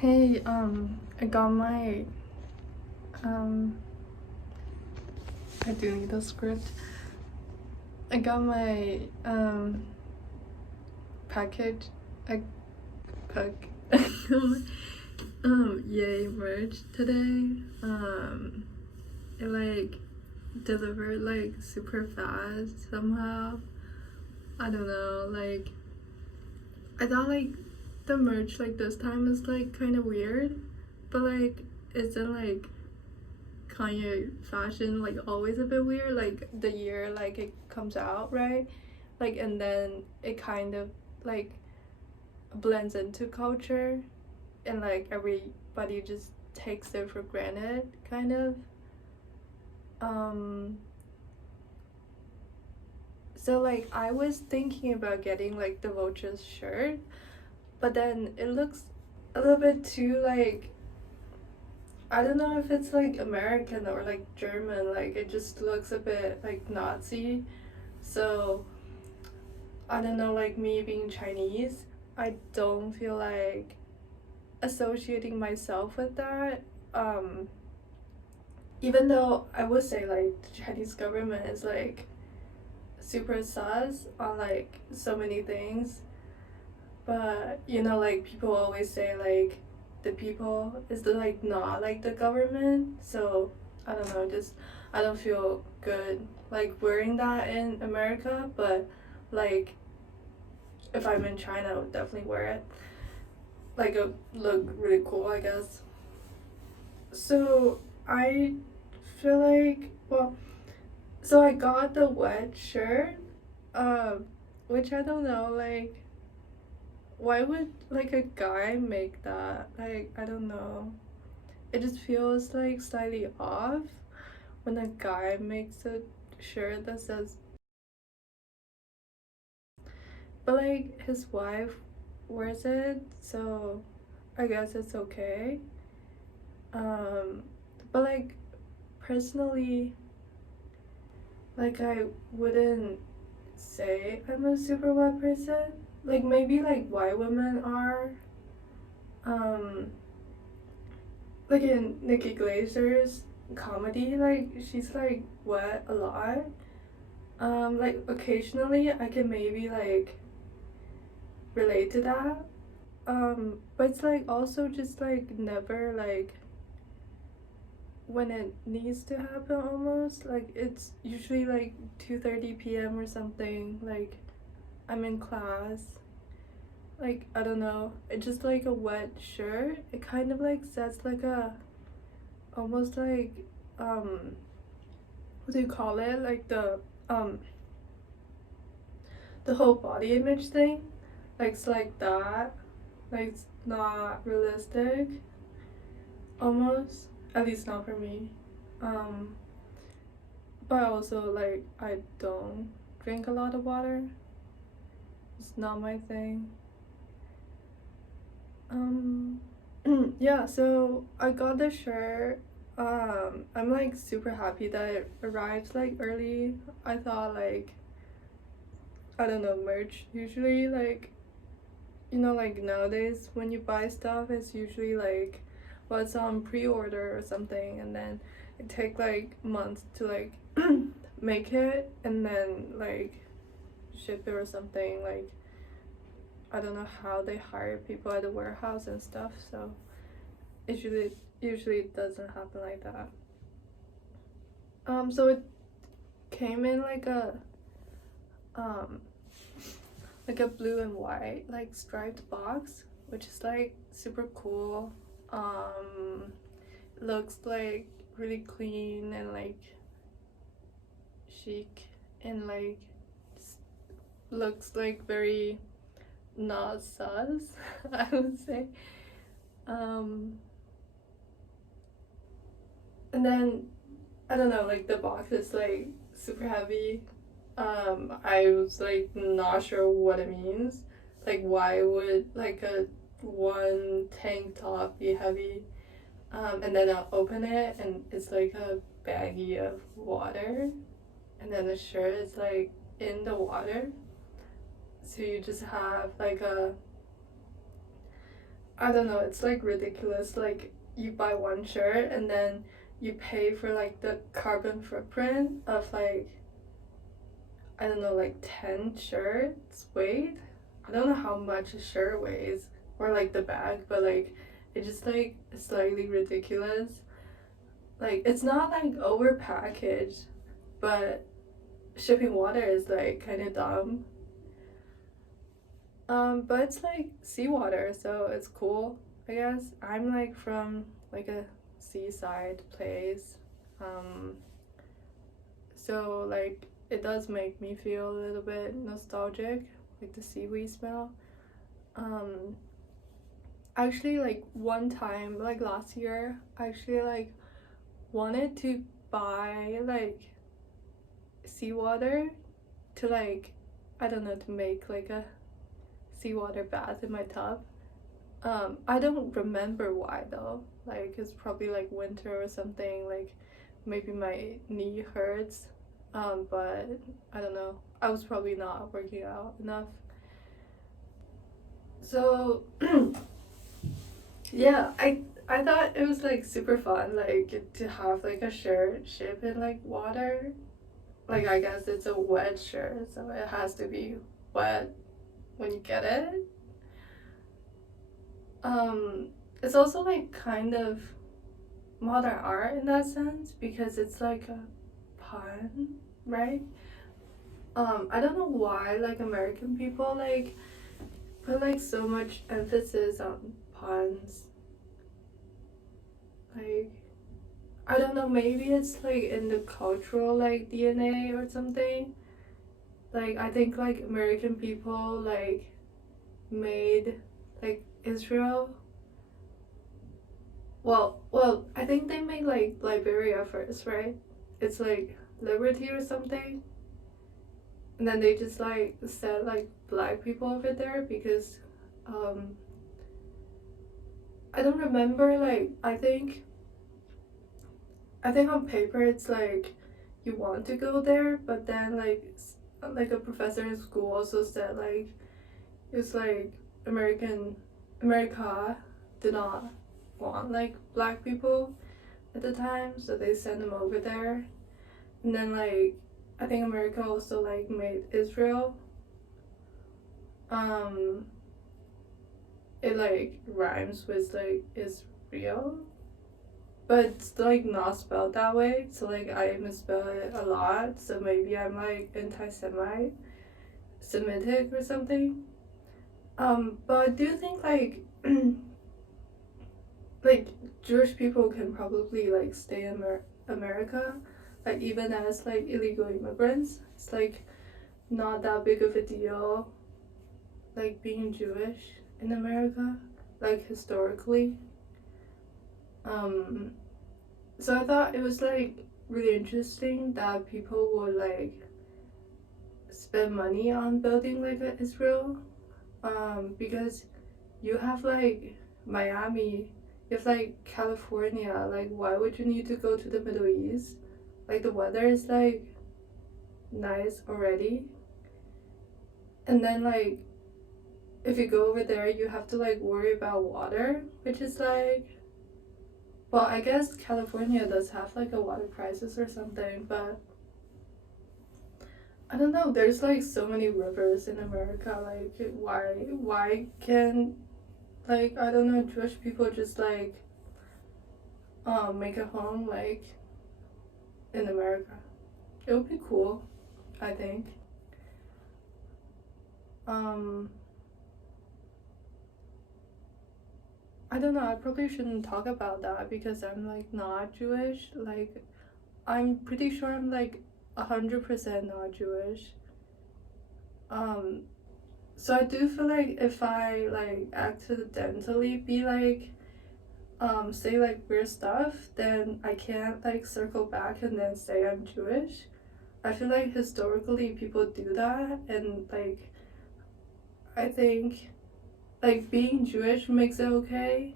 Hey, I got my, I do need a script. I got my, package, I, pack, yay merch today. It like delivered like super fast somehow. I don't know, like, I thought like the merch like this time is like kind of weird, but like, isn't like Kanye fashion like always a bit weird, like the year like it comes out, right? Like, and then it kind of like blends into culture, and like everybody just takes it for granted, kind of. um so like I was thinking about getting like the Vultures shirt, but then it looks a little bit too like, I don't know if it's like American or like German, like it just looks a bit like Nazi. So I don't know, like me being Chinese, I don't feel like associating myself with that. Um, Even though I would say like the Chinese government is like super sus on like so many things, but you know, like people always say like the people is the like not like the government. So I don't know, just I don't feel good like wearing that in America, but like if I'm in China, I would definitely wear it. Like it look really cool, I guess. So I feel like, well, so I got the wet shirt, um, which I don't know, like why would like a guy make that? Like I don't know. It just feels like slightly off when a guy makes a shirt that says, but like his wife wears it, so I guess it's okay. Um, but like personally, like I wouldn't say I'm a super wet person. Like maybe like white women are. Um, like in Nikki Glazer's comedy, like she's like wet a lot. Like occasionally I can maybe like relate to that. But it's like also just like never like when it needs to happen almost. Like it's usually like 2:30 p.m. or something. Like I'm in class. Like I don't know. It's just like a wet shirt. It kind of like sets like a almost like um what do you call it? Like um the whole body image thing. Like it's like that. Like it's not realistic almost. At least not for me. Um but also like I don't drink a lot of water. It's not my thing. Um yeah, so I got the shirt. I'm like super happy that it arrives like early. I thought like, I don't know, merch usually like, you know, like nowadays when you buy stuff it's usually like what's on pre-order or something, and then it take like months to like make it and then like ship it or something. Like I don't know how they hire people at the warehouse and stuff, so usually it doesn't happen like that. So it came in um like a blue and white like striped box, which is like super cool. Looks like really clean and like chic, and like looks like very not sus I would say. um and then I don't know, like the box is like super heavy. I was like not sure what it means. Like why would like a one tank top be heavy? And then I'll open it and it's like a baggie of water, and then the shirt is like in the water. So you just have like a, I don't know, it's like ridiculous. Like you buy one shirt and then you pay for like the carbon footprint of like, I don't know, like 10 shirts weight. I don't know how much a shirt weighs or like the bag, but like it's just like slightly ridiculous. Like it's not like over packaged, but shipping water is like kind of dumb. But it's like seawater, so it's cool, I guess. I'm like from like a seaside place. Um, so like it does make me feel a little bit nostalgic, like the seaweed smell. Um, actually like one time, like last year, I actually like wanted to buy like seawater to like, I don't know, to make like a seawater bath in my tub. I don't remember why though. Like it's probably like winter or something. Like maybe my knee hurts. But I don't know. I was probably not working out enough. So yeah, I thought it was like super fun, like to have like a shirt ship in like water. Like I guess it's a wet shirt, so it has to be wet when you get it. Um, it's also like kind of modern art in that sense because it's like a pun, right? I don't know why like American people like put like so much emphasis on puns. Like I don't know, maybe it's like in the cultural like DNA or something. Like I think like American people like made like Israel. Well, I think they made like Liberia first, right? It's like Liberty or something. And then they just like said like black people over there because um I don't remember like I think on paper it's like you want to go there, but then like a professor in school also said like it's like America did not want like black people at the time, so they sent them over there. And then like I think America also like made Israel. Um, it like rhymes with like Israel, but it's like not spelled that way. So like I misspell it a lot. So maybe I'm like anti-Semite, Semitic or something. But I do think like like Jewish people can probably like stay in America, like even as like illegal immigrants. It's like not that big of a deal, like being Jewish in America, like historically. Um, so I thought it was like really interesting that people would like spend money on building like a Israel. Because you have like Miami, you have like California. Like, why would you need to go to the Middle East? Like, the weather is like nice already. And then, like, if you go over there, you have to like worry about water, which is like, well, I guess California does have like a water crisis or something, but I don't know. There's like so many rivers in America. Like, why can like I don't know Jewish people just like make a home like in America? It would be cool, I think. Um, I don't know. I probably shouldn't talk about that because I'm like not Jewish. Like, I'm pretty sure I'm like 100% not Jewish. Um, so I do feel like if I like accidentally be like say like weird stuff, then I can't like circle back and then say I'm Jewish. I feel like historically people do that, and like I think like being Jewish makes it okay,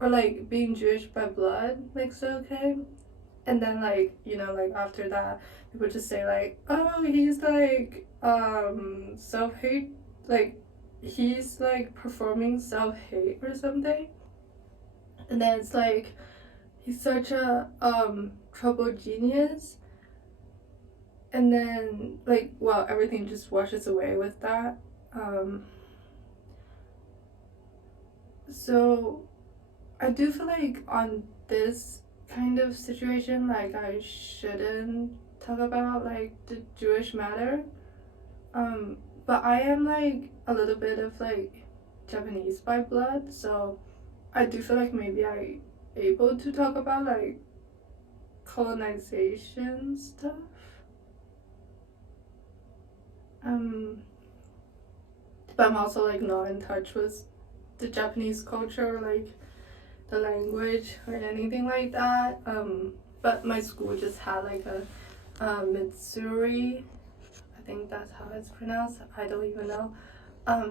or like being Jewish by blood makes it okay. And then like like after that people just say like, oh, he's like self-hate, like he's like performing self-hate or something, and then it's like he's such a trouble genius, and then like, well, everything just washes away with that. So I do feel like on this kind of situation, like I shouldn't talk about like the Jewish matter. But I am like a little bit of like Japanese by blood, so I do feel like maybe I able to talk about like colonization stuff. Um, but I'm also like not in touch with the Japanese culture, like the language or anything like that. But my school just had like a Mitsuri, I think that's how it's pronounced. I don't even know.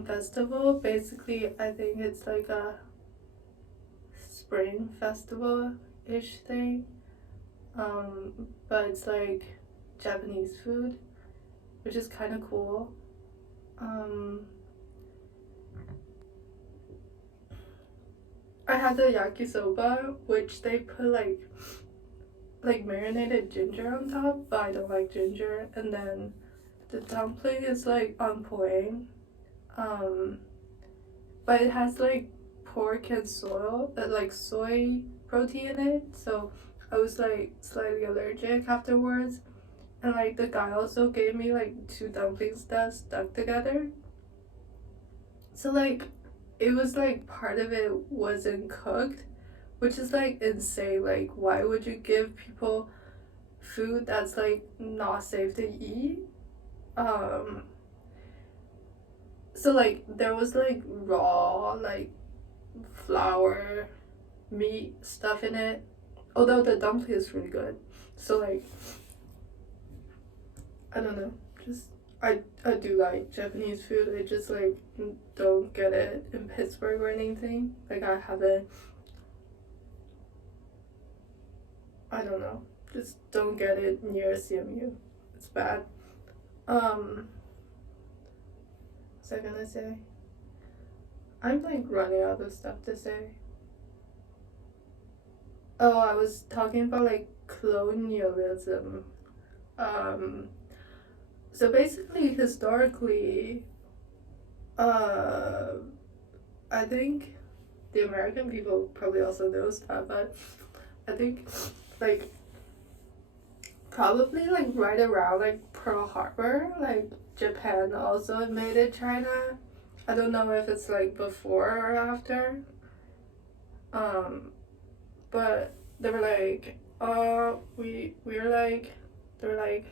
Festival. Basically, I think it's like a spring festival ish thing. But it's like Japanese food, which is kind of cool. I had the yakisoba, which they put like marinated ginger on top, but I don't like ginger. And then the dumpling is like on point, but it has like pork and soy protein in it. So I was like slightly allergic afterwards. And like the guy also gave me like two dumplings that stuck together. So like it was like part of it wasn't cooked, which is like insane. Like why would you give people food that's like not safe to eat? Um so like there was like raw like flour, meat stuff in it. Although the dumpling is really good. So like I don't know, just I do like Japanese food. I just like don't get it in Pittsburgh or anything. Like I haven't. I don't know. Just don't get it near CMU. It's bad. What's I gonna say? I'm like running out of stuff to say. Oh, I was talking about like colonialism. Um, so basically, historically, uh, I think the American people probably also knows that, but I think like probably like right around like Pearl Harbor, like Japan also invaded China. I don't know if it's like before or after. Um, but they were like, we're like, they were like,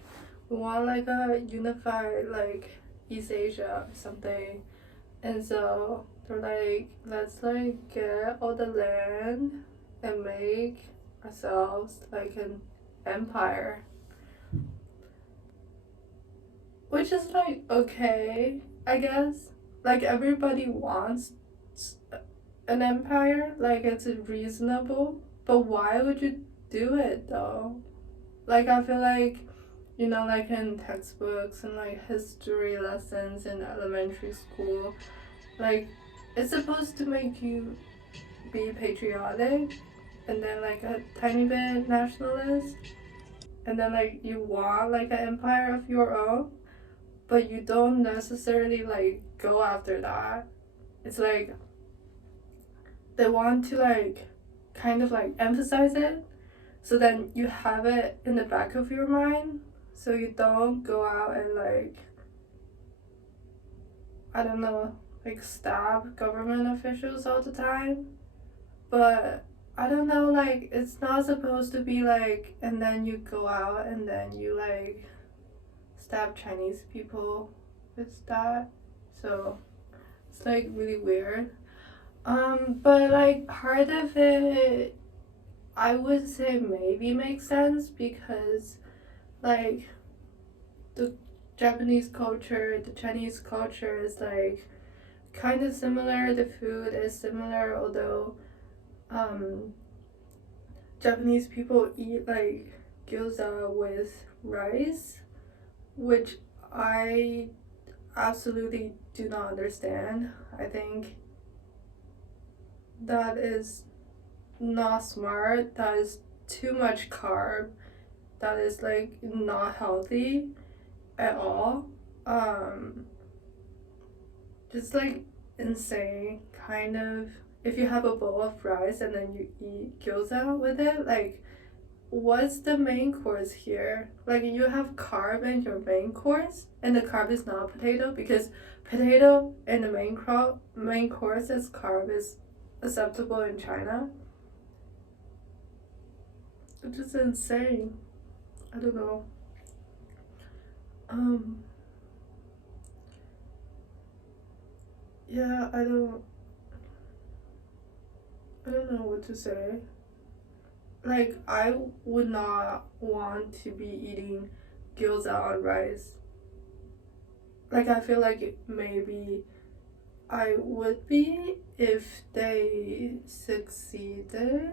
we want like a unified like East Asia or something, and so they're like, let's like get all the land and make ourselves like an empire, which is like okay, I guess. Like everybody wants an empire, like it's reasonable, but why would you do it though? Like I feel like, you know, like in textbooks and like history lessons in elementary school, like it's supposed to make you be patriotic and then like a tiny bit nationalist, and then like you want like an empire of your own, but you don't necessarily like go after that. It's like they want to like kind of like emphasize it, so then you have it in the back of your mind, so you don't go out and like, I don't know, like stab government officials all the time. But I don't know, like it's not supposed to be like, and then you go out and then you like stab Chinese people with that. So it's like really weird. But like part of it I would say maybe makes sense because like the Japanese culture, the Chinese culture is like kind of similar. The food is similar, although um, Japanese people eat like gyoza with rice, which I absolutely do not understand. I think that is not smart. That is too much carb. That is like not healthy at all. Just like insane, kind of. If you have a bowl of rice and then you eat gyoza with it, like, what's the main course here? Like, you have carb in your main course, and the carb is not potato, because potato in the main course as carb is acceptable in China. It's just insane. I don't know. Yeah, I don't know what to say. Like, I would not want to be eating gyoza on rice. Like, I feel like maybe I would be if they succeeded,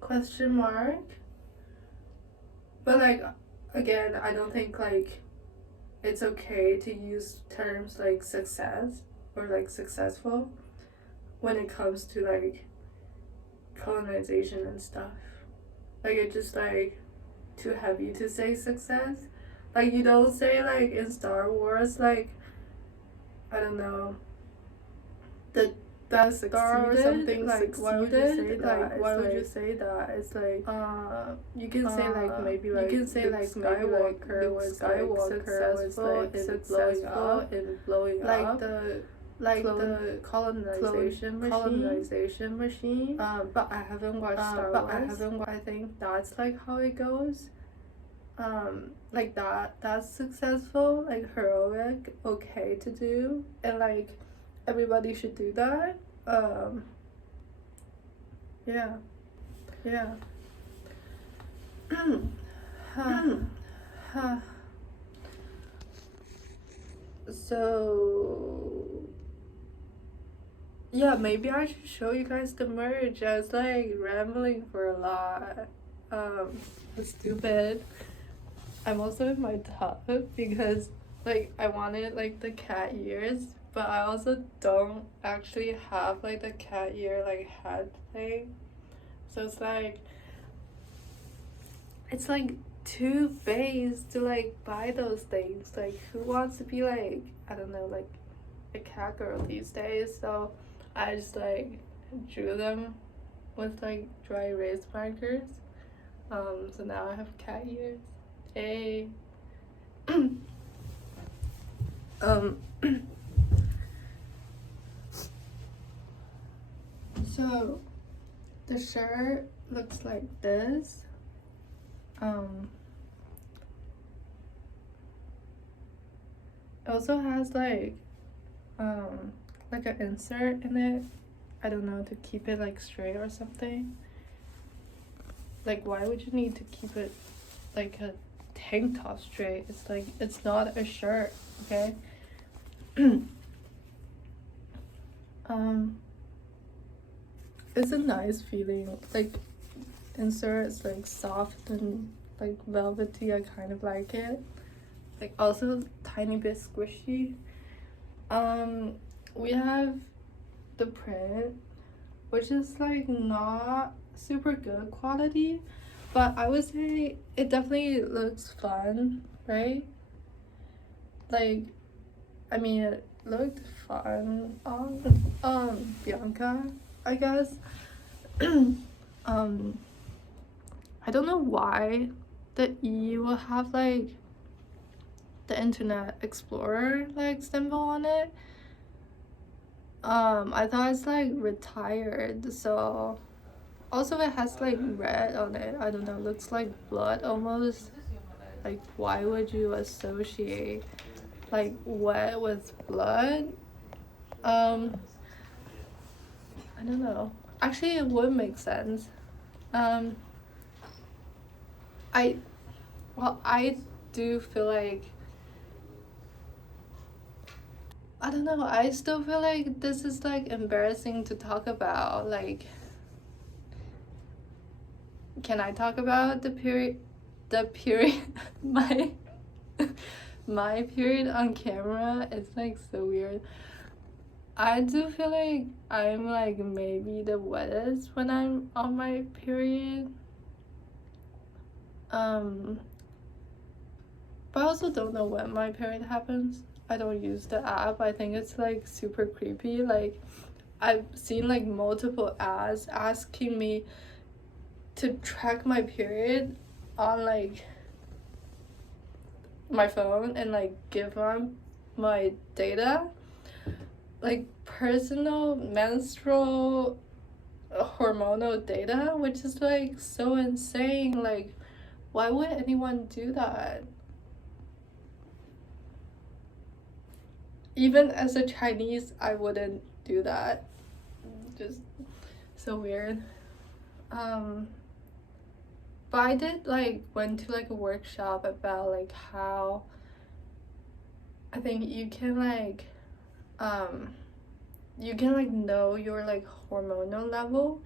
question mark. But like, again, I don't think like it's okay to use terms like success or like successful when it comes to like colonization and stuff. Like, it's just like too heavy to say success. Like, you don't say like in Star Wars, like, I don't know, the Death Star or something. Like, why would you say that? Like, why would you say that? It's like, you can say like maybe like, you can say like Skywalker was successful in blowing up like the colonization machine. But I haven't watched Star Wars. I think that's like how it goes. Like that's successful, like heroic, okay to do, and like everybody should do that. Yeah. So yeah, maybe I should show you guys the merch. I was like rambling for a lot. It's stupid. I'm also in my tub because like I wanted like the cat ears, but I also don't actually have like the cat ear like head thing. So it's like too base to like buy those things. Like, who wants to be like, I don't know, like a cat girl these days? So I just like drew them with like dry erase markers. So now I have cat ears. Hey. So the shirt looks like this. It also has like an insert in it. I don't know, to keep it like straight or something. Like, why would you need to keep it like a tank top straight? It's like, it's not a shirt, okay? It's a nice feeling. Like, insert is like soft and like velvety. I kind of like it. Like, also tiny bit squishy. We have the print, which is like not super good quality, but I would say it definitely looks fun, right? Like, I mean, it looked fun on Bianca, I guess. I don't know why the E will have like the Internet Explorer like symbol on it. I thought it's like retired, so also it has like red on it. I don't know, looks like blood almost. Like, why would you associate like wet with blood? I don't know. Actually, it would make sense. I do feel like, I don't know, I still feel like this is like embarrassing to talk about. Like, can I talk about the period my my period on camera, it's like so weird. I do feel like I'm like maybe the wettest when I'm on my period. But I also don't know when my period happens. I don't use the app. I think it's like super creepy. Like I've seen like multiple ads asking me to track my period on like my phone and like give them my data, like personal menstrual hormonal data, which is like so insane. Like why would anyone do that? Even as a Chinese, I wouldn't do that. Just so weird. But I did like went to like a workshop about like how I think you can like know your like hormonal level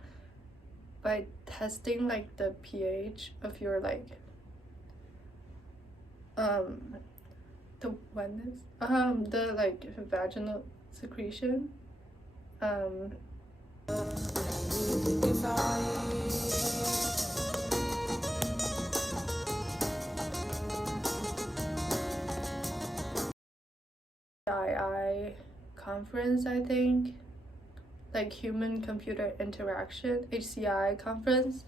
by testing like the pH of your like the like vaginal secretion. II conference, I think, like human computer interaction, HCI conference,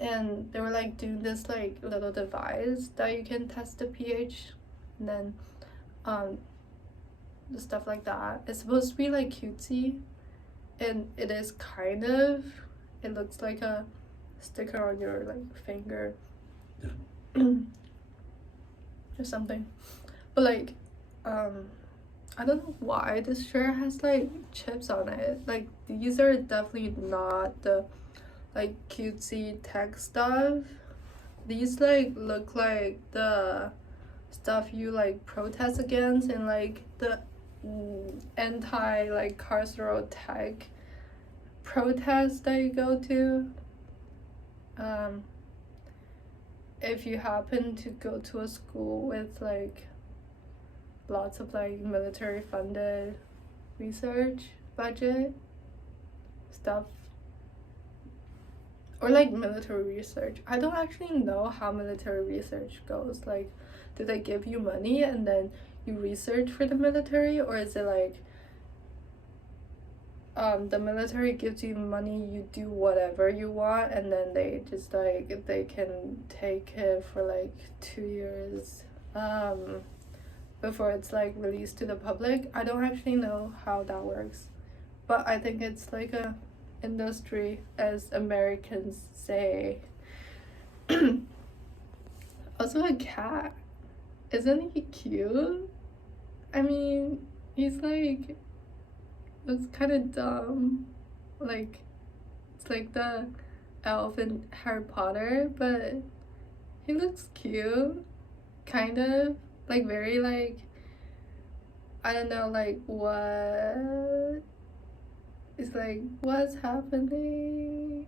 and they were like doing this like little device that you can test the pH, and then the stuff like that. It's supposed to be like cutesy, and it is kind of. It looks like a sticker on your like finger or something. But like I don't know why this shirt has like chips on it. Like these are definitely not the like cutesy tech stuff. These like look like the stuff you like protest against in like the anti like carceral tech protests that you go to. If you happen to go to a school with like lots of like military funded research budget stuff, or like military research, I don't actually know how military research goes. Like, do they give you money and then you research for the military, or is it like the military gives you money, you do whatever you want, and then they just like they can take it for like 2 years before it's like released to the public? I don't actually know how that works, but I think it's like a industry, as Americans say. Also a cat, isn't he cute? I mean, he's like, looks kind of dumb, like it's like the elf in Harry Potter, but he looks cute, kind of like very like, I don't know, like what is like what's happening.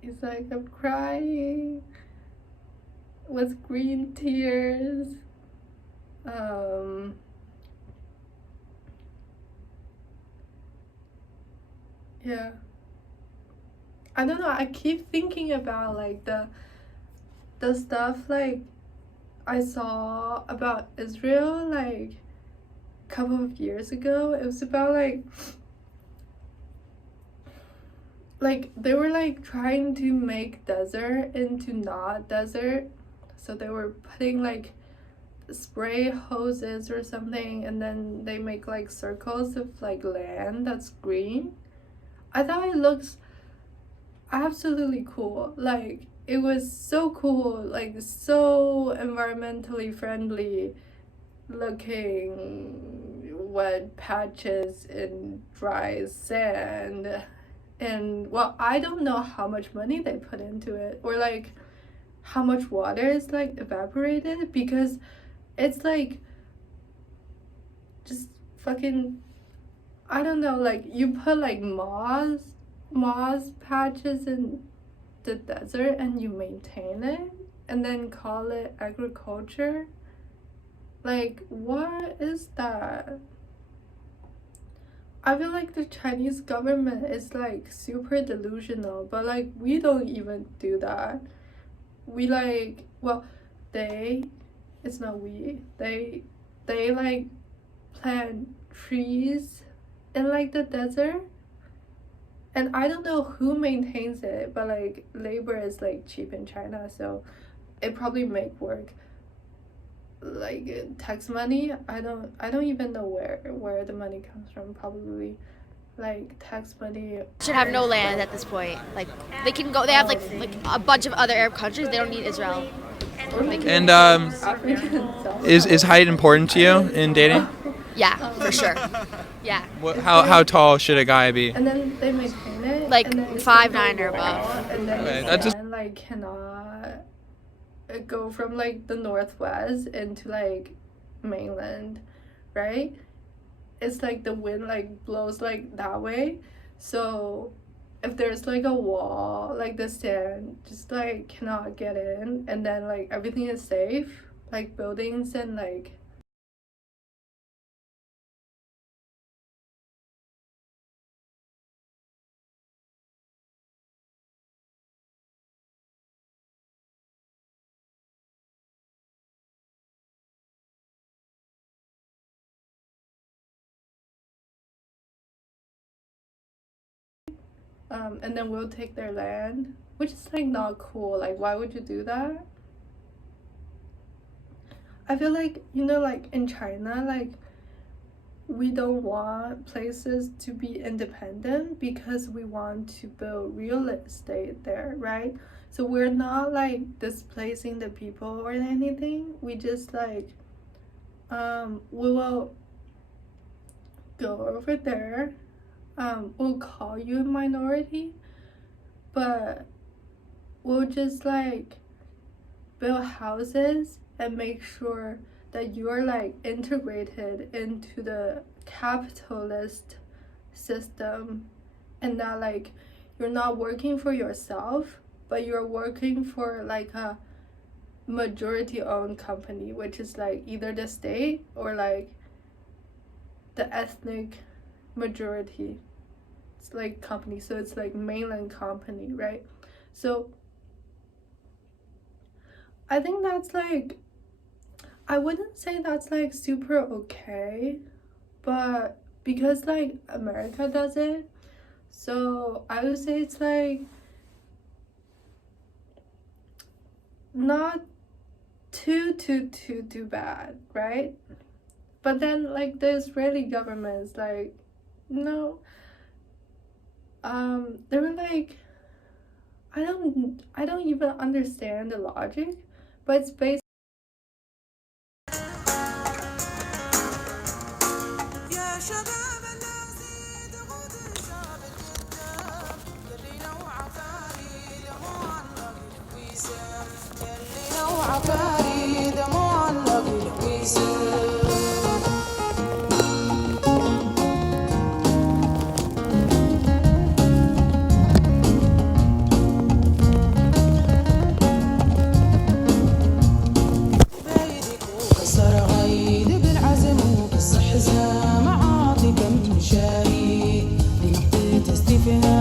He's like, I'm crying with green tears. Yeah, I don't know, I keep thinking about like the stuff like I saw about Israel like a couple of years ago. It was about like they were like trying to make desert into not desert, so they were putting like spray hoses or something, and then they make like circles of like land that's green. I thought it looks absolutely cool. Like it was so cool, like so environmentally friendly looking wet patches in dry sand. And well, I don't know how much money they put into it, or like how much water is like evaporated, because it's like just fucking, I don't know, like you put like moss patches in the desert and you maintain it and then call it agriculture. Like, what is that? I feel like the Chinese government is like super delusional, but like we don't even do that. We like, well, they, it's not we, they like plant trees in like the desert, and I don't know who maintains it, but like labor is like cheap in China, so it probably make work. Like tax money, I don't even know where the money comes from. Probably like tax money. Should have no land at this point. Like they can go. They have like a bunch of other Arab countries. They don't need Israel. And African is height important to you in dating? Yeah, for sure. Yeah. How tall should a guy be? And then they maintain it Like and then it's 5'9" or a wall, above. and then Okay, the that just- man, like cannot go from like the northwest into like mainland, right? It's like the wind like blows like that way, so if there's like a wall, like the sand just like cannot get in, and then like everything is safe, like buildings and like and then we'll take their land, which is like not cool. Like, why would you do that? I feel like, you know, like in China, like we don't want places to be independent because we want to build real estate there, right? So we're not like displacing the people or anything. We just like we will go over there. We'll call you a minority, but we'll just like build houses and make sure that you're like integrated into the capitalist system, and that like you're not working for yourself, but you're working for like a majority owned company, which is like either the state or like the ethnic majority. It's like company, so it's like mainland company, right? So I think that's like, I wouldn't say that's like super okay, but because like America does it, so I would say it's like not too bad, right? But then like the Israeli government is like, no, they were like, I don't even understand the logic, but it's based فيها